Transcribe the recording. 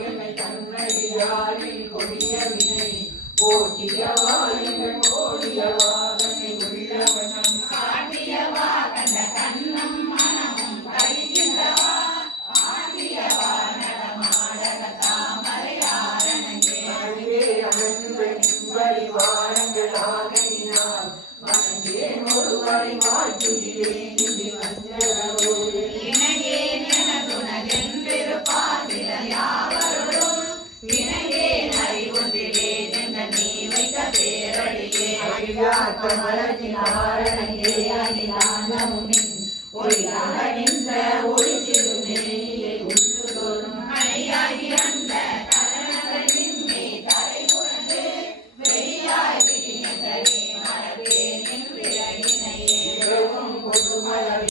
என்னை கண்ணடியாரில் கொடிய வினை போட்டியவா எங்கள் கோடியவா தன்னை உள்ளவனம் காட்டியவா கண்ட கண்ணம் மனமும் கழிக்கின்றவா ஆண்டியவா நடமாடக தாமரையாரணையே அழிவே அமர்ந்தடி வாரங்களாக நீனால் வணங்கேன் ஒருவரை வாழ்த்துகிறேன் இது வஞ்சரோடு மலர்த்தினாரணையே அகிலாண்டமுனின் ஒளியாக நின்ற ஒளித்திருமே உள்ளுதோறும் மழையாகி அந்த தலைநகரின் மே தலை உணர்ந்து வெளியாய் விடியந்தனே மரபே நின்று அகினையே பொதுமலர்